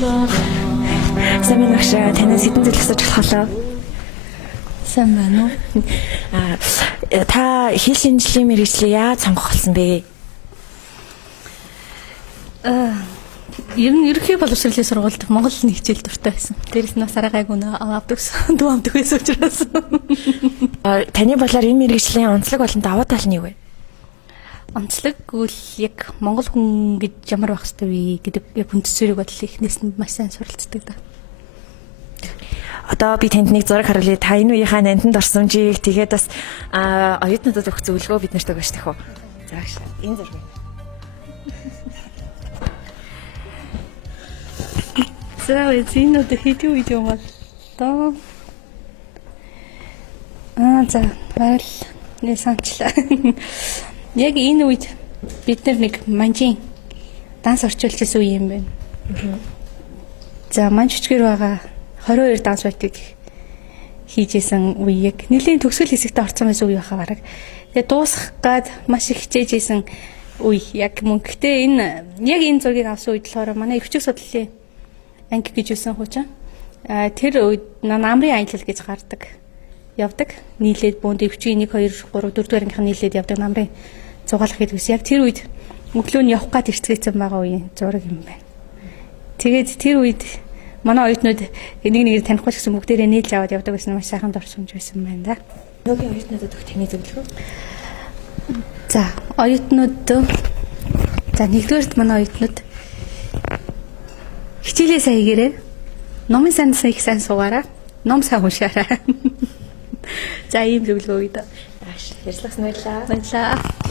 Сайн байна уу? Танаас хэдэн зүйл асууж болох вэ? Сайн байна уу? Та хэл шинжлэлийн мэргэжлийг яаж сонгох болсон бэ? Ер нь ерөнхий боловсролын сургуульд Монгол нэг хичээл дуртай байсан. Дээрээс нь бас арай гайгүй нөө авдаг гэсэн. Дүү амдаг байсан учраас. Таны бодлоор энэ мэргэжлийн онцлог болон давуу тал нь юу вэ? Онцлог үл яг монгол хүн гэж ямар байх ёстой вэ гэдэг яг үндэс зэрэг бодол ихнээс нь маш сайн суралцдаг да. Одоо би танд нэг зураг харуулъя. Та энэ үеийнхаа нандинд орсомжийг тэгээд бас оюутнуудад өгөх зөвлөгөө бид нарт өгөөч тах уу. За энэ зураг. За энэ одоо хэдийн үед юм бол тоо. За баяр нэг санчлаа. Яг энэ үед бид нэг манжин данс орчуулж байсан үе юм байна. За манжчгэр байгаа 22 данс байтыг хийжсэн үе яг нэлийн төгсгөл хэсэгт орсон байсан үе баха бараг. Тэгээ дуусгах гад маш их хичээжсэн үе яг мөн. Гэтэ энэ яг энэ зургийг авсан үед болохоор манай өвчтөг судлалын анги гэж үсэн хуучаа. Тэр үед намрын аялал гэж гардаг. Явдаг. Нийлээд буунд өвчгийн 1 2 3 4 дугаар ангийнхан нийлээд явдаг намрын зугаалах гэдэг үс. Яг тэр үед өглөө нь явах гад ирцгээсэн байгаа үеийн зураг юм байна. Тэгээд тэр үед манай оюутнууд нэг нэгээр танихгүй гэсэн бүгдээрээ нийлж аваад явдаг гэсэн маш сайхан дурсамж байсан байна да. Өнөөгийн оюутнуудад өгөх таны зөвлөгөө? За, оюутнууд за нэгдүгээрт манай оюутнууд хичээлээ сайн хийгээрэй. Номын сайн их сайн суугаарай. Ном сайн уншаарай. За ийм зөвлөгөө өгье да. Ярьслаас баярлалаа. Баярлалаа.